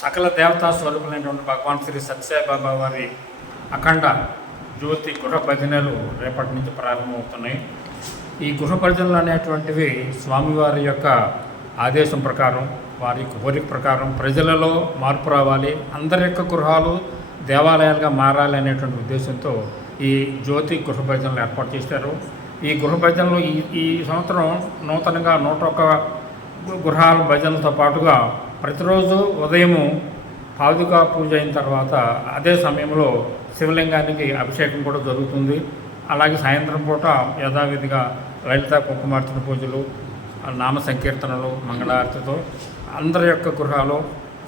సకల దేవతా స్వరూపులైనటువంటి భగవాన్ శ్రీ సత్యసాయిబాబా వారి అఖండ జ్యోతి గృహ భజనలు రేపటి నుంచి ప్రారంభమవుతున్నాయి. ఈ గృహ భజనలు అనేటువంటివి స్వామివారి యొక్క ఆదేశం ప్రకారం, వారి కోరిక ప్రకారం ప్రజలలో మార్పు రావాలి, అందరి యొక్క గృహాలు దేవాలయాలుగా మారాలి అనేటువంటి ఉద్దేశంతో ఈ జ్యోతి గృహ భజనలు ఏర్పాటు చేశారు. ఈ గృహ భజనలు ఈ సంవత్సరం నూతనంగా 101 గృహాల భజనలతో పాటుగా ప్రతిరోజు ఉదయము పాదుకా పూజ అయిన తర్వాత అదే సమయంలో శివలింగానికి అభిషేకం కూడా జరుగుతుంది. అలాగే సాయంత్రం పూట యథావిధిగా లలిత కుంకుమార్చన పూజలు, నామ సంకీర్తనలు, మంగళారతితో అందరి యొక్క గృహాలు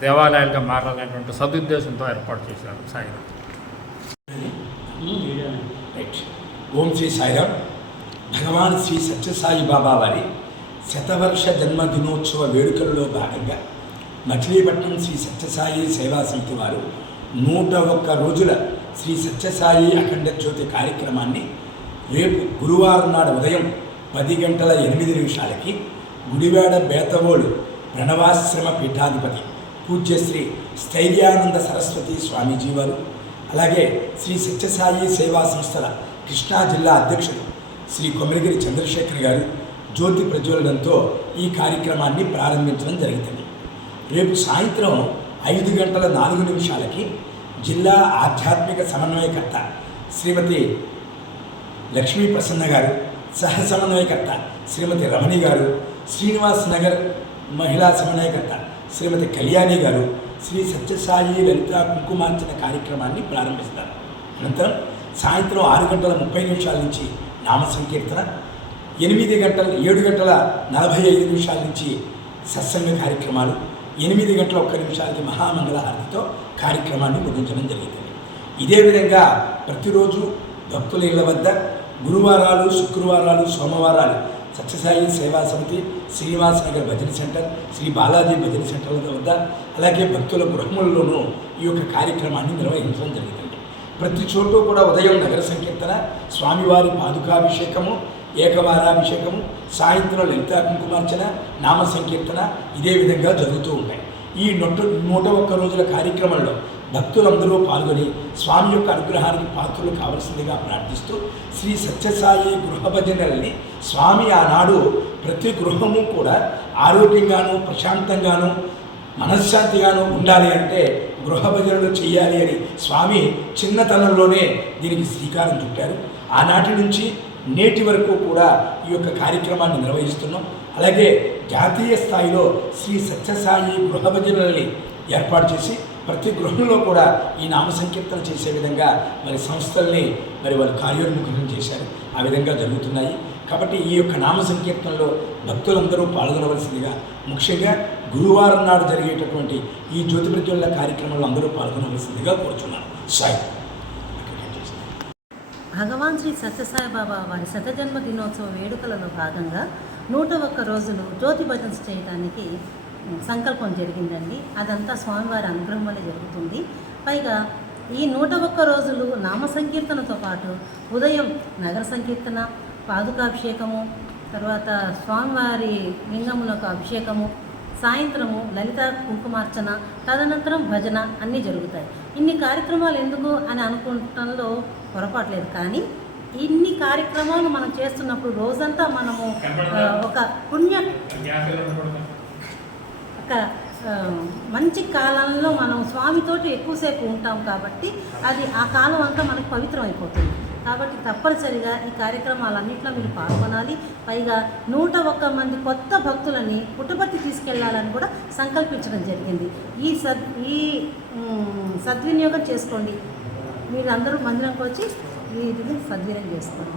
దేవాలయాలుగా మారాలనేటువంటి సదుద్దేశంతో ఏర్పాటు చేశారు. సాయిరాం. ఓం శ్రీ సాయిరాం. భగవాన్ శ్రీ సత్యసాయి బాబా వారి శతవర్ష జన్మదినోత్సవ వేడుకలలో భాగంగా మచిలీపట్నం శ్రీ సత్యసాయి సేవా సమితి వారు 101 రోజుల శ్రీ సత్యసాయి అఖండ జ్యోతి కార్యక్రమాన్ని రేపు గురువారం నాడు ఉదయం 10:08 గుడివాడ బేతవోలు ప్రణవాశ్రమ పీఠాధిపతి పూజ్యశ్రీ స్థైర్యానంద సరస్వతి స్వామీజీ వారు, అలాగే శ్రీ సత్యసాయి సేవా సంస్థల కృష్ణా జిల్లా అధ్యక్షుడు శ్రీ కొమరగిరి చంద్రశేఖర్ గారు జ్యోతి ప్రజ్వలనంతో ఈ కార్యక్రమాన్ని ప్రారంభించడం జరుగుతుంది. రేపు సాయంత్రం 5:04 జిల్లా ఆధ్యాత్మిక సమన్వయకర్త శ్రీమతి లక్ష్మీ ప్రసన్న గారు, సహ సమన్వయకర్త శ్రీమతి రమణి గారు, శ్రీనివాస్ నగర్ మహిళా సమన్వయకర్త శ్రీమతి కళ్యాణి గారు శ్రీ సత్యసాయి లలిత కుంకుమార్చన కార్యక్రమాన్ని ప్రారంభిస్తారు. అనంతరం సాయంత్రం 6:30 నుంచి నామ సంకీర్తన, 7:45 నుంచి సత్సంగ కార్యక్రమాలు, 8:01 మహామంగళహారతితో కార్యక్రమాన్ని ముగించడం జరుగుతుంది. ఇదే విధంగా ప్రతిరోజు భక్తుల ఇళ్ల వద్ద గురువారాలు, శుక్రవారాలు, సోమవారాలు సత్యసాయి సేవా సమితి, శ్రీనివాస్ నగర్ భజన సెంటర్, శ్రీ బాలాజీ భజన సెంటర్ల వద్ద, అలాగే భక్తుల గృహములలోనూ ఈ యొక్క కార్యక్రమాన్ని నిర్వహించడం జరుగుతుంది. ప్రతి చోటు కూడా ఉదయం నగర సంకీర్తన, స్వామివారి పాదుకాభిషేకము, ఏకవారాభిషేకము, సాయంత్రం లలితా కుంకుమార్చన, నామ సంకీర్తన ఇదే విధంగా జరుగుతూ ఉంటాయి. ఈ 101 రోజుల కార్యక్రమంలో భక్తులందరూ పాల్గొని స్వామి యొక్క అనుగ్రహానికి పాత్రలు కావలసిందిగా ప్రార్థిస్తూ శ్రీ సత్యసాయి గృహ భజనల్ని స్వామి ఆనాడు ప్రతి గృహము కూడా ఆరోగ్యంగాను, ప్రశాంతంగాను, మనశ్శాంతిగాను ఉండాలి అంటే గృహ భజనలు చేయాలి అని స్వామి చిన్నతనంలోనే దీనికి శ్రీకారం చుట్టారు. ఆనాటి నుంచి నేటి వరకు కూడా ఈ యొక్క కార్యక్రమాన్ని నిర్వహిస్తున్నాం. అలాగే జాతీయ స్థాయిలో శ్రీ సత్యసాయి గృహ భజనల్ని ఏర్పాటు చేసి ప్రతి గృహంలో కూడా ఈ నామ సంకీర్తన చేసే విధంగా మరి సంస్థల్ని వాళ్ళు కార్యోన్ముఖం చేశారు. ఆ విధంగా జరుగుతున్నాయి. కాబట్టి ఈ యొక్క నామ సంకీర్తనలో భక్తులందరూ పాల్గొనవలసిందిగా, ముఖ్యంగా గురువారం నాడు జరిగేటటువంటి ఈ జ్యోతి ప్రజ్వలన కార్యక్రమంలో అందరూ పాల్గొనవలసిందిగా కోరుచున్నాను. సాయి. భగవాన్ శ్రీ సత్యసాయి బాబా వారి శతజన్మ దినోత్సవ వేడుకలలో భాగంగా 101 రోజులు జ్యోతి భజన చేయడానికి సంకల్పం జరిగిందండి. అదంతా స్వామివారి అనుగ్రహం వల్ల జరుగుతుంది. పైగా ఈ 101 రోజులు నామ సంకీర్తనతో పాటు ఉదయం నగర సంకీర్తన, పాదుకాభిషేకము, తర్వాత స్వామివారి లింగములకు అభిషేకము, సాయంత్రము లలిత కుంకుమార్చన, తదనంతరం భజన అన్నీ జరుగుతాయి. ఇన్ని కార్యక్రమాలు ఎందుకు అని అనుకుంటంలో పొరపాట్లేదు. కానీ ఇన్ని కార్యక్రమాలు మనం చేస్తున్నప్పుడు రోజంతా మనము ఒక మంచి కాలంలో మనం స్వామితోటి ఎక్కువసేపు ఉంటాం కాబట్టి అది ఆ కాలం అంతా మనకు పవిత్రం అయిపోతుంది. కాబట్టి తప్పనిసరిగా ఈ కార్యక్రమాలన్నింటిలో మీరు పాల్గొనాలి. పైగా 101 మంది కొత్త భక్తులని పుట్టపర్తి తీసుకెళ్లాలని కూడా సంకల్పించడం జరిగింది. ఈ సద్వినియోగం చేసుకోండి. మీరు అందరూ మందిరంకి వచ్చి వీటిని సద్వినియోగం చేసుకోండి.